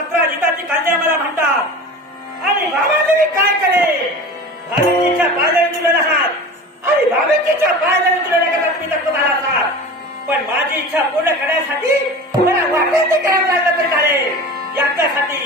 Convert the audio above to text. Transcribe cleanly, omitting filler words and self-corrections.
17 जिताची कन्या मला म्हणतात आणि बाबाने मी काय करे? भावेकीच्या पायाला तुले आहात आणि भावेकीच्या पायाला तुले करता तुम्ही तत्व झाला असाल, पण माझी इच्छा पूर्ण करण्यासाठी मला वाटेल ते करावं लागलं तरी चालेल. याच्यासाठी